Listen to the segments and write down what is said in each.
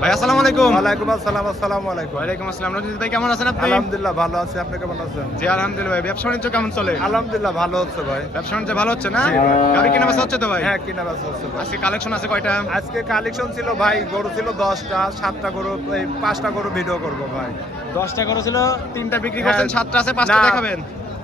ভাই আসসালামু আলাইকুম। ওয়ালাইকুম আসসালাম আসসালামু আলাইকুম। ওয়ালাইকুম আসসালাম। রঞ্জিত ভাই কেমন আছেন আপনি? আলহামদুলিল্লাহ ভালো আছি। আপনি কেমন আছেন? জি আলহামদুলিল্লাহ ভাই। ব্যবসা বাণিজ্য কেমন চলে? আলহামদুলিল্লাহ ভালো হচ্ছে ভাই। ব্যবসা বাণিজ্য ভালো হচ্ছে না। গাড়ি কেনা বেচা হচ্ছে তো ভাই? হ্যাঁ কিনা বেচা হচ্ছে আজকে কালেকশন আছে কয়টা? আজকে কালেকশন ছিল ভাই গরু ছিল দশটা সাতটা গরু এই পাঁচটা গরু ভিডিও করব ভাই। দশটা করে ছিল তিনটা বিক্রি হ্যাঁ। করছেন সাতটা আছে পাঁচটা দেখাবেন।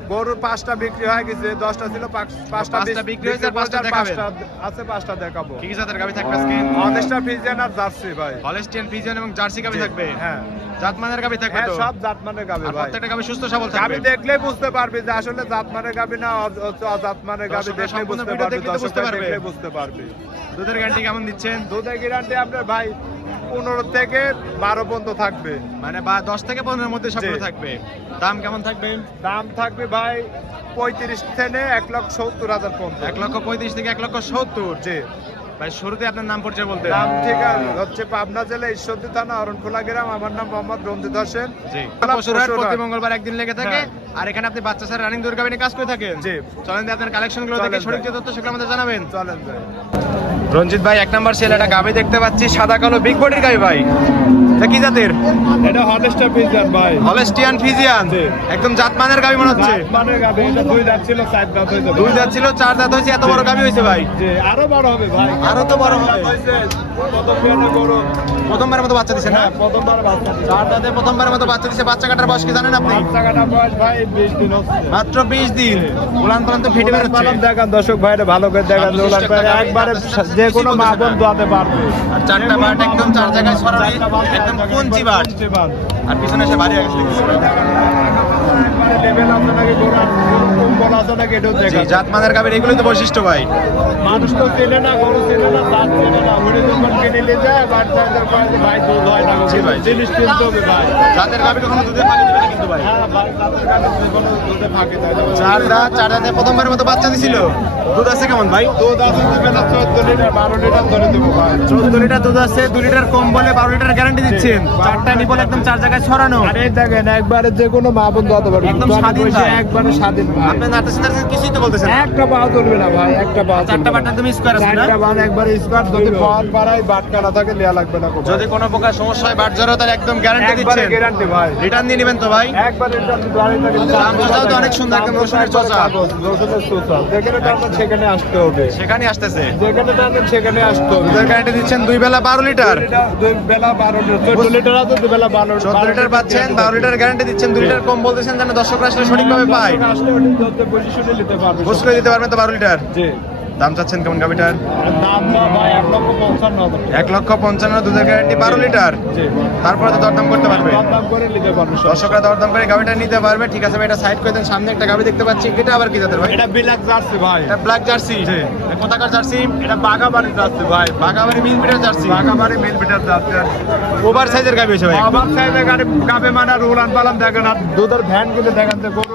গরুর পাঁচটা বিক্রি হয়ে গেছে দশটা ছিল পাঁচটা পাঁচটা বিক্রি বিক্রি হয়েছে, পাঁচটা পাঁচটা আছে পাঁচটা দেখাবো। কি কি জাতের গাবি থাকবে আজকে। অনেস্টার ফিজিয়ান আর জার্সি ভাই। হলস্টিয়ান ফিজিয়ান এবং জার্সি গাবি থাকবে। হ্যাঁ। জাতমানের গাবি থাকবে হ্যাঁ তো? সব জাত মানে গাবে ভাই। প্রত্যেকটা গাবি সুস্থ সবল গাবি দেখলেই বুঝতে পারবি যে আসলে জাত মানে গাবি না অ- অ- অজাত মানে গাবি দর্শকরা বুঝতে পারবি বুঝতে পারবি। দুধের গ্যারান্টি কেমন দিচ্ছেন? দুধের গ্যারান্টি আপনার ভাই পনেরো থেকে বারো পর্যন্ত থাকবে। মানে বা দশ থেকে পনেরোর মধ্যে সবগুলো থাকবে। দাম কেমন থাকবে? দাম থাকবে ভাই পঁয়ত্রিশ থেকে এক লক্ষ সত্তর হাজার পর্যন্ত। এক লক্ষ পঁয়ত্রিশ থেকে এক লক্ষ সত্তর? জি। ভাই শুরুতে আপনার নাম পরিচয় বলতে দাম ঠিক আছে হচ্ছে পাবনা জেলা ঈশ্বরদী থানা অরণখোলা গ্রাম। আমার নাম মোহাম্মদ রঞ্জিত হোসেন। জি। পশুরহাট পশুরহাট। প্রতি মঙ্গলবার একদিন লেগে থাকে। হ্যাঁ। আর এখানে আপনি বাচ্চা স্যার রানিং দূর কাবিনে কাজ করে থাকেন। জি। চলেন আপনার কালেকশনগুলো দেখে সঠিক তথ্য সেগুলো আমাদের জানাবেন। চলেন ভাই। রঞ্জিত ভাই এক নাম্বার সেল একটা গাবি দেখতে পাচ্ছি সাদা কালো বিগ বডির গাবি ভাই। এটা কি জাতের? এটা হলেস্টার ফিজিয়ান ভাই। হলস্টিয়ান ফিজিয়ান একদম জাতমানের গাবি মনে হচ্ছে। জাত মানে গাবি এটা দুই দাঁত ছিল চার দাঁত হয়ে যাবে দুই দাঁত ছিল চার দাঁত হয়েছে এত বড় গাবি হয়েছে ভাই। জি আরও বড় হবে ভাই। আরও তো বড় হবে। হয়েছে প্রথম বিয়ানে গরু। প্রথমবারের মতো বাচ্চা দিছে না? হ্যাঁ প্রথমবার বাচ্চা চার দাঁতে প্রথমবারের মতো বাচ্চা দিছে বাচ্চা কাটার বয়স কি জানেন আপনি? বাচ্চা কাটা বয়স ভাই বিশ দিন হচ্ছে। মাত্র বিশ দিন। উলান পালান তো ফেটে বেরোচ্ছে। দেখান দর্শক ভাইরা ভালো করে দেখান। ভাই একবারে যে কোনো কিছু মা বলতেছে বোন না। দোয়াতে পারবে। আর চারটা বাট একদম চার জায়গায় চারটা একদম কঞ্চি বাট। আর পিছনে এসে বাড়ি আছে নাকি গরু আর কম্বল আছে নাকি এটাও জি দেখান। জাতমানের গাবির এগুলোই তো বৈশিষ্ট্য ভাই। মানুষ তো চেনে না গরু চেনে না জাত চেনে না। উনি যখন কিনে নিয়ে যায় ভাই দুধ হয় না জি ভাই, জিনিস কিনতে হবে ভাই। জাতের গাবি কখনো দুধের পাখি দিবে না কিন্তু ভাই। হ্যাঁ দুধে ফাঁকে দেয় চার দাঁত চার দাঁতে প্রথমবারের মতো বাচ্চা দিছিল। দুধ আছে কেমন ভাই দুধ আছে দিবে চোদ্দ লিটার বারো লিটার ধরে দেবো চোদ্দ লিটার দুধ আছে দু লিটার কম বলে বারো লিটার গ্যারান্টি দিচ্ছেন চারটা নিপল একদম চার জায়গায় ছড়ানো আর দেখেন একবারে যে কোনো মা বোন দোয়াতে পারবে একদম স্বাধীন একবারে স্বাধীন আপনি নাতে সাথে কিছুই তো বলতেছেন একটা পা তুলবে না ভাই একটা পা চারটা বাট একদম স্কোয়ার আছে না চারটা বান একবারে স্কোয়ার যদি ফল পাড়ায় বাট কাটা থাকে নেওয়া লাগবে না কোনো। যদি কোনো প্রকার সমস্যা হয় বাট জ্বর তাহলে একদম গ্যারান্টি একবারে দিচ্ছেন গ্যারান্টি ভাই রিটার্ন দিয়ে নেবেন তো ভাই একবারে এটা গাড়ি থাকে দামটাও তো অনেক সুন্দর, একদম রসুনের চোষা। রসুনের চোষা যেখানে টানবেন সেখানে আসতে হবে। সেখানে আসতেছে। যেখানে টানবেন সেখানে আসতে হবে। দুধের গ্যারান্টি দিচ্ছেন দুই বেলা বারো লিটার। দুই বেলা বারো লিটার চোদ্দ লিটার আছে দুই বেলা বারো চোদ্দ লিটার পাচ্ছেন বারো লিটার গ্যারান্টি দিচ্ছেন দুই লিটার কম বলতেছেন যেন দর্শকরা আসলে সঠিকভাবে পায়। আসলে ধরতে নিতে পারবে ঘুষ দিতে পারবেন তো বারো লিটার। জি। দাম চাচ্ছেন কেমন ভাই এক লক্ষ পঞ্চান্ন দুধের গ্যারান্টি বারো লিটার? জি। তারপরে তো দরদাম করতে পারবে। দাম দাম করে নিতে পারবে সব। দর্শকরা দরদাম করে গাবিটা নিতে পারবে। ঠিক আছে আমি এটা সাইড করে দেন সামনে একটা গাবি দেখতে পাচ্ছি। এটা আবার কি জাতের ভাই? এটা ব্ল্যাক জার্সি ভাই। এটা ব্ল্যাক জার্সি জি। কোথাকার জার্সি এটা বাগাবাড়ি জার্সি ভাই। বাঘাবাড়ি mill meter jersey Bagabari mill meter jersey over সাইজের গাবি হয়েছে ভাই অবাক সাইজে গাড়ি গাবে মানে আর উলান পালান দেখেন আর দুধের ভ্যানগুলো দেখেন তো গরু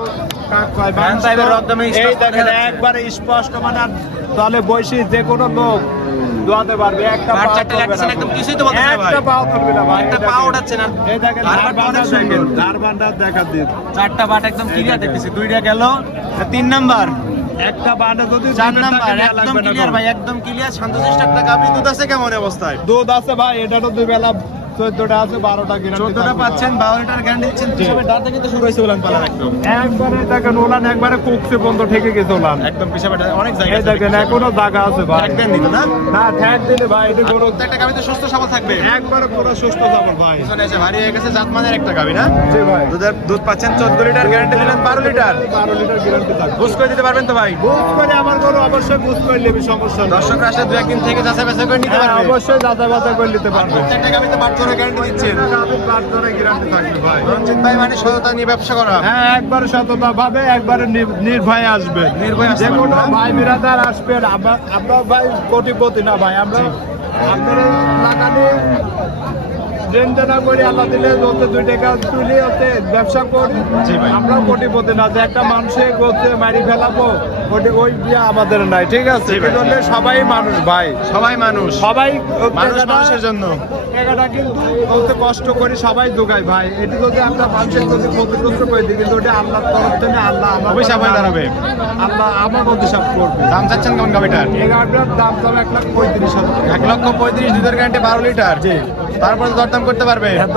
একবারে স্পষ্ট মানে দলে বসে যে কোনো লোক দোয়াতে পারবে একটা আর পাও চারটে তুলবে লাগতেছে না। না, একদম কিছুই তো বলতেছে একটা পাও তুলবে না ভাই একটা এই পা না। এই দেখেন ধার ধার বাটটা বান্ডা অনেক সুন্দর। দেখেন ধার বান্ডা দেখা দিন। চারটা বাট একদম ক্লিয়ার দেখতেছি দুইটা গেল তিন নাম্বার। একটা বান্ডা যদি চার নাম্বার একদম ক্লিয়ার ভাই একদম ক্লিয়ার শান্তশিষ্ট একটা গাবি দুধ আছে কেমন অবস্থায়? দুধ আছে ভাই এটা তো দুই বেলা চোদ্দটা আছে বারোটা চোদ্দটা পাচ্ছেন বারো লিটার গ্যারান্টি দিচ্ছেন দাঁতে কিন্তু শুরু হয়েছে উলান পালান একদম। একবারে দেখেন ওলান একবারে কুকছে বন্ধ ঠেকে গেছে ওলান। একদম পিছনে অনেক জায়গা দেখেন এখনও জায়গা আছে ভাই। একদম দিত না? না ঠ্যাক দিলে ভাই এটা গরু প্রত্যেকটা গাবি তো সুস্থ সবল থাকবে। একবারে পুরো সুস্থ যাব ভাই। পিছনে এসে ভারী হয়ে গেছে জাতমানের একটা গাবি না? জি ভাই। দুধের দুধ পাচ্ছেন চোদ্দ লিটার গ্যারান্টি দিলেন বারো লিটার। বারো লিটার গ্যারান্টি থাকবে। বুঝ করে দিতে পারবেন তো ভাই? বুঝ করে আমার গরু অবশ্যই বুঝ করে নেবে সমস্যা দর্শকরা আসলে দু একদিন থেকে যাচাই বাছাই করে নিতে হ্যাঁ, পারবে। অবশ্যই যাচাই বাছাই করে নিতে পারবে। প্রত্যেকটা গাবিতে বাট গ্যারান্টি দিচ্ছেন? রঞ্জিত ভাই মানে সততা নিয়ে ব্যবসা করা। হ্যাঁ একবারে সততা ভাবে একবারে নির্ভয়ে আসবে। নির্ভয়ে? ভাই বিরাদার আমরা ভাই কোটিপতি না ভাই আমরা আপনার এই লেনদেনা করি আল্লাহ দিলে দুই টাকা তুলি ব্যবসা করি। আমরাও কোটিপতি না যে একটা মানুষে করতে মারি ফেলাবো ওটি ওই বিয়ে আমাদের নাই ঠিক আছে। সবাই মানুষ ভাই। সবাই মানুষ। সবাই মানুষের জন্য। টাকাটা কিন্তু বলতে কষ্ট করে সবাই দোকায় ভাই। এটি যদি আমরা মানুষের যদি ক্ষতিগ্রস্ত করে দিই কিন্তু ওটা আল্লাহর তরফ থেকে আল্লাহ আমার হয়ে দাঁড়াবে। আল্লাহ আমার অভিশাপ করবে। দাম চাচ্ছেন কেমন গাভিটার এই গাড়িটার দাম দাম এক লাখ পঁয়ত্রিশ হাজার এক লক্ষ পঁয়ত্রিশ দুধের গ্যারান্টি বারো লিটার? জি। তারপরে দরদাম করতে পারবে? হ্যাঁ,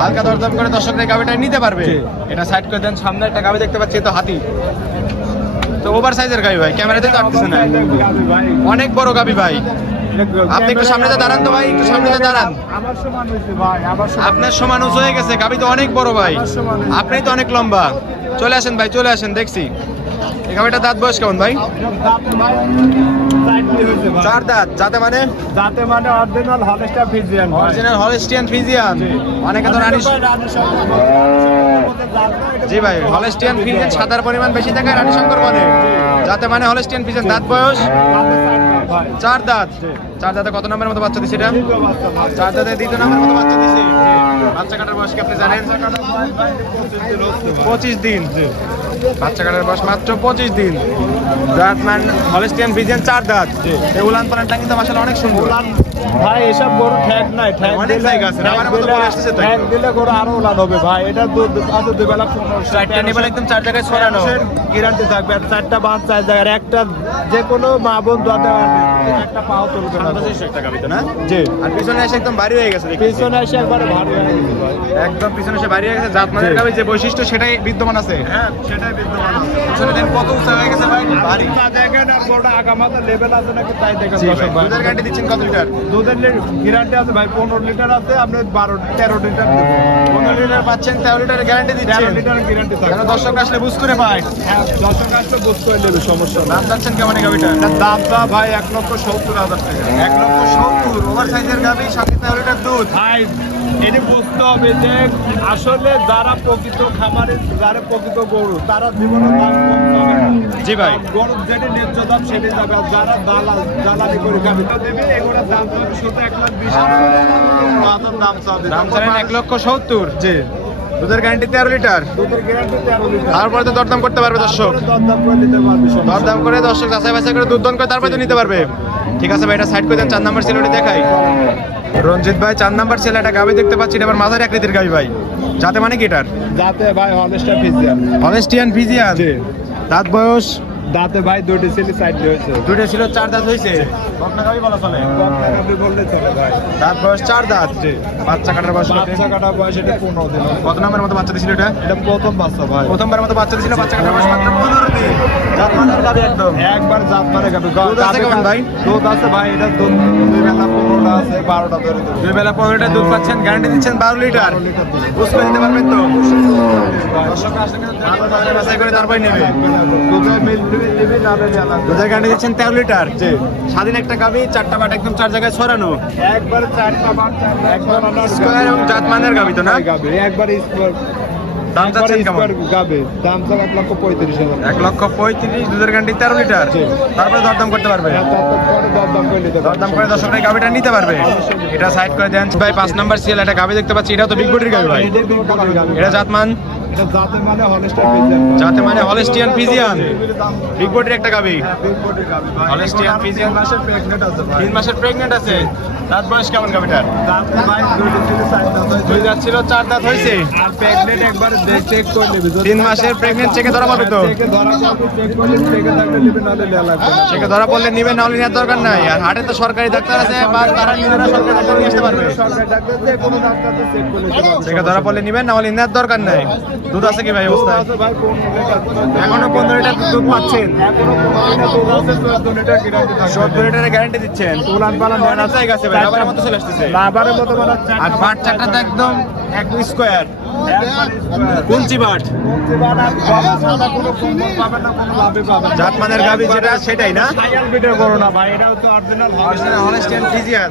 হালকা দরদাম করে এই গাভিটা নিতে পারবে। এটা সাইড করে দেন সামনে একটা গাভি দেখতে পাচ্ছি তো হাতি। তো ওভার সাইজের গাভি ভাই ক্যামেরাতে তো আটতেছে না। অনেক বড় গাভি ভাই। আপনি একটু সামনেতে দাঁড়ান তো ভাই, একটু সামনেতে দাঁড়ান। আমার সমান হয়েছে ভাই আমার আপনার সমান উঁচু হয়ে গেছে গাভি তো অনেক বড় ভাই। আপনি তো অনেক লম্বা। চলে আসেন ভাই চলে আসেন দেখছি। এই গাভিটা দাঁত বয়স কেমন ভাই? দাঁত। চার যাতে মানে? যাতে মানে অরিজিনাল ফিজিয়ান অরিজিনাল হলস্টিয়ান অনেকে তো রানী জি ভাই হলস্টিয়ান ফ্রিজিয়ান সাদার পরিমাণ বেশি থাকে রানী শঙ্কর বলে। যাতে মানে হলস্টিয়ান ফ্রিজিয়ান দাঁত বয়স চার দাঁত। চার দাঁতে কত নম্বরের মতো বাচ্চা দিছে এটা? চার দাঁতে দ্বিতীয় নম্বরের মতো বাচ্চা দিছে। বাচ্চা কাটার বয়স কি আপনি জানেন? পঁচিশ দিন। বাচ্চা কাটার বয়স মাত্র পঁচিশ দিন। দাঁত মান হলিস্টিয়ান ভিজেন চার দাঁত। উলান পালানটা কিন্তু আসলে অনেক সুন্দর। ভাই এসব গরু ঠ্যাক নাই ঠ্যাক ঠ্যাক দিলে- গরু আরও উলান হবে ভাই এটা দুধ চারটা একদম চার জায়গায় ছড়ানো। গ্যারান্টি থাকবে আর চারটা বাঁধ চার জায়গার একটা যে কোনো মা বোন দাদা একটা পাও তুলবে না। একটা না? জি। আর পিছনে এসে একদম বাড়ি হয়ে গেছে পিছনে এসে একবারে ভারী হয়ে গেছে একদম পিছনে এসে বাড়ি হয়ে গেছে জাতমানের জি। গাভি যে বৈশিষ্ট্য সেটাই বিদ্যমান আছে। হ্যাঁ সেটাই বিদ্যমান আছে। পিছনে দেন কত উঁচা হয়ে গেছে ভাই বাড়ি না দেখেন আর গরুটা আগামাতা লেভেল আছে নাকি তাই দেখেন দর্শক ভাই। দুধের দিচ্ছেন কত লিটার দুধের গ্যারান্টি আছে ভাই পনেরো লিটার আছে আপনি বারো তেরো লিটার পনেরো লিটার পাচ্ছেন তেরো লিটারের গ্যারান্টি তেরো লিটার গ্যারান্টি থাকবে। দর্শক আসলে বুঝ করে পায়? হ্যাঁ দর্শক আসলে বুঝ করে নেবে সমস্যা দাম চাচ্ছেন কেমন গাভিটা? এটার দামটা ভাই এক লক্ষ সত্তর হাজার টাকা। এক লক্ষ সত্তর ওভার সাইজের গাভি সাথে তেরো লিটার দুধ। ভাই এটি বুঝতে হবে যে আসলে যারা প্রকৃত খামারে যারা প্রকৃত গরু তারা জীবনে দাম। জি ভাই। গরু যেটি ন্যায্য দাম সেটি যাবে আর যারা দালাল জ্বালানি করে খাবে দেবে এগুলোর দাম চাবে শুধু এক লাখ বিশ দাম চাবে দাম চালেন এক লক্ষ সত্তর। জি। দুধের গ্যারান্টি তেরো লিটার। তারপরে তো দরদাম করতে পারবে দর্শক। দরদাম করে দর্শক যাচাই বাছাই করে দুধ দন করে তারপরে তো নিতে পারবে। ঠিক আছে ভাই এটা সাইড করে দেন চার নাম্বার সিলেটি দেখাই। রঞ্জিত ভাই চার নাম্বার ছেলে একটা গাবি দেখতে পাচ্ছি এটা আবার মাঝারি আকৃতির গাবি ভাই। যাতে মানে কি এটার? যাতে ভাই হলেস্টার ফিজিয়ান। হনেস্টিয়ান ফিজিয়ান। দাঁত বয়স দাঁতে ভাই দুটি সিলি সাইড হয়েছে। দুটো ছিল চার দাঁত হয়েছে? বকনা বলা চলে? আপনি বললে চলে ভাই। দাঁত বয়স চার দাঁত? বাচ্চা কাটার বয়স? বাচ্চা কাটা বয়স এটা পনেরো দিন কত মতো বাচ্চা দিছিল এটা? এটা প্রথম বাচ্চা ভাই। প্রথমবার মতো বাচ্চা দিছিল বাচ্চা কাটার বয়স মাত্র পনেরো দিন। জাত মানের গাবি একদম। একবার জাত গাবে। দুধ আছে কেমন ভাই? দুধ আছে ভাই এটা দুধ দুই বেলা পনেরোটা আছে বারোটা ধরে দেবো দুই বেলা পনেরো দুধ পাচ্ছেন গ্যারান্টি দিচ্ছেন বারো লিটার? লিটার দুধ। বুঝতে দিতে পারবেন তো? দর্শক আসলে করে তারপরে নেবে। মিল দুধের গ্যারান্টি দিচ্ছেন তেরো লিটার। স্বাধীন একটা গাবি চারটা বাট একদম চার জায়গায় ছড়ানো। একবার চারটা বার একবার স্কোয়ার এবং জাত মানের গাবি তো না? গাবে একবার স্কোয়ার দাম চাচ্ছেন কেমন? গাবে দাম চাল এক লক্ষ পঁয়ত্রিশ হাজার। এক লক্ষ পঁয়ত্রিশ দুধের তেরো লিটার। তারপরে দরদাম করতে পারবে? হ্যাঁ, দরদাম করে গাবিটা নিতে পারবে। এটা সাইড করে দেন। ভাই পাঁচ নাম্বার সিএল একটা গাবি দেখতে পাচ্ছি। এটা তো বিগ বডির গাবি ভাই। এটা জাতমান। এটা জাতে মানে যাতে মানে হলস্টিয়ান বিগ বডির একটা গাবি। বিগ বডির গাবে ভাই। Holstein Friesian মাসের আছে ভাই। তিন মাসের আছে। রাত বয়স কেমন গাবিটার? দাঁতে ভাই থেকে চার দাঁত হয়েছে। দুই দাঁত ছিল চার দাঁত হয়েছে। আর প্রেগনেন্ট একবার চেক করে নেবে। তিন মাসের এ ধরা পড়বে তো? চেকে ধরা পড়বে চেক করলে চেকে থাকলে নেবে নাহলে নেওয়া লাগবে না। ধরা পড়লে নিবে না হলে নেওয়ার দরকার নাই। আর হাটে তো সরকারি ডাক্তার আছে বা তারা নিজেরা সরকারি ডাক্তার নিয়ে আসতে পারবে। সরকার ডাক্তার যে কোনো ডাক্তার চেক করে ধরা পড়লে নিবেন না হলে নেওয়ার দরকার নাই। দুধ আছে কি ভাই লিটার। এখনও পনেরো লিটার দুধ পাচ্ছেন। চোদ্দ লিটারের গ্যারান্টি দিচ্ছেন পালান আছে ভাই আবার মতো চলে আসতেছে মতো মানে আর বাট চারটা তো একদম এক স্কোয়ার। কুঞ্চি বাট। জাতমানের গাবি যেটা সেটাই না ভাই, এটা হচ্ছে original Holstein। ফিজিয়ান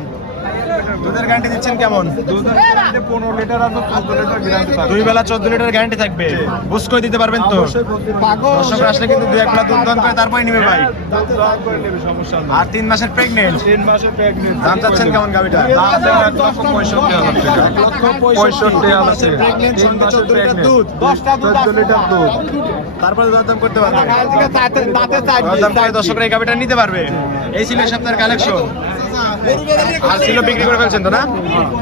দুধের গ্যারান্টি দিচ্ছেন কেমন? 15 লিটার আছে, 14 লিটার গ্যারান্টি দুই বেলা চোদ্দ লিটার গ্যারান্টি থাকবে। বুঝ করে দিতে পারবেন তো? দর্শক আসলে কিন্তু দুই এক বেলা দুধ দান করে তারপরে নিবে ভাই। আর তিন মাসের প্রেগনেন্ট তিন মাসে pregnant। দাম চাচ্ছেন কেমন দাম পঁয়ষট্টি হাজার পঁয়ষট্টি হাজার মাসের। প্রেগনেন্ট তিন মাসের চোদ্দ। দুধ চোদ্দ লিটার দুধ। তারপরে দরদাম করতে পারবে চারটে- দাঁতে চারটে- দরদাম করে দর্শকরা এই গাবিটা নিতে পারবে। এই ছিল সপ্তাহের কালেকশন আর ছিল বিক্রি করে ফেলছেন তো না?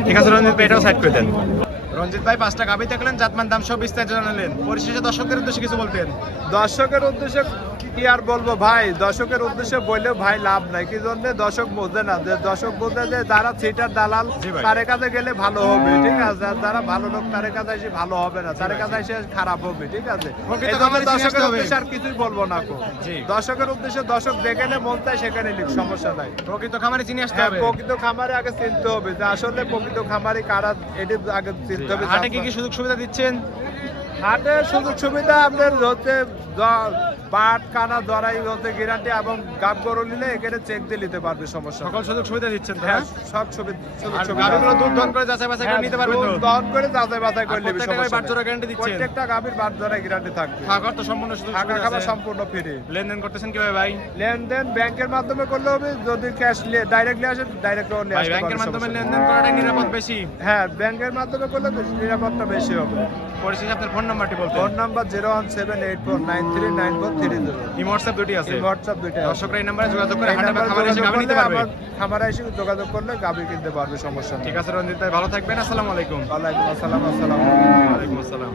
ঠিক আছে, রঞ্জিত ভাই, এটাও সাইড করে দেন। রঞ্জিত ভাই, পাঁচটা গাবি দেখলেন, জাতমান দাম সব বিস্তারিত জানালেন। পরিশেষে দর্শকদের উদ্দেশ্যে কিছু বলতেন। দর্শকের উদ্দেশ্যে কি আর বলব ভাই? দর্শকের উদ্দেশ্যে বললেও ভাই লাভ নাই। কি জন্য? দর্শক বোঝে না যে দর্শক বোঝে যে যারা সিটার দালাল তার কাছে গেলে ভালো হবে ঠিক আছে? আর যারা ভালো লোক তার কাছে এসে ভালো হবে না। তার কাছে এসে খারাপ হবে ঠিক আছে? দর্শকের উদ্দেশ্যে আর কিছুই বলব না কো। দর্শকের উদ্দেশ্যে দর্শক যেখানে মন চায় সেখানে লিখ সমস্যা নাই। প্রকৃত খামারে চিনি আসতে হ্যাঁ হবে। প্রকৃত খামারে আগে চিনতে হবে যে আসলে প্রকৃত খামারে কারা এটি আগে চিনতে হবে হাটে কি কি সুযোগ সুবিধা দিচ্ছেন? হাটে সুযোগ সুবিধা আপনার হচ্ছে পাট কানা জরাই হচ্ছে গ্যারান্টি এবং গাব গরু নিলে এখানে চেক দিয়ে নিতে পারবে সমস্যা সকল সুযোগ সুবিধা দিচ্ছেন হ্যাঁ হ্যাঁ সব সুবিধা। গাবিগুলো দুধ দহন করে যাচাই বাছাই করে নিতে পারবে তো? দহন করে যাচাই বাছাই করে নিবে সমস্যা বাট জোড়া guarantee দিচ্ছেন? প্রত্যেকটা গাভীর বাট জোড়া গ্যারান্টি থাকবে। থাকার তো সম্পূর্ণ সুযোগ থাকা খাবার সম্পূর্ণ ফ্রি লেনদেন করতেছেন কীভাবে ভাই? লেনদেন ব্যাংকের মাধ্যমে করলে হবে যদি ক্যাশ ডাইরেক্ট নিয়ে ভাই আসতে ব্যাংকের মাধ্যমে লেনদেন করাটাই নিরাপদ বেশি? হ্যাঁ ব্যাংকের মাধ্যমে করলে নিরাপত্তা বেশি হবে। পরিশেষে আপনার ফোন নাম্বারটি বলতেন phone number zero one seven eight four nine three nine four three zero. এই হোয়াটসঅ্যাপ দুটি আছে। এই হোয়াটসঅ্যাপ দুটি। দর্শকরা এই নাম্বারে যোগাযোগ করে হাটে বা খামারে এসে যোগাযোগ নিতে করলে পারবে। খামারে এসে যোগাযোগ করলে গাভী কিনতে পারবে সমস্যা ঠিক আছে রঞ্জিত ভাই ভালো থাকবেন। আসসালামু আলাইকুম। ওয়ালাইকুম আসসালাম আসসালাম আলাইকুম। আসসালাম।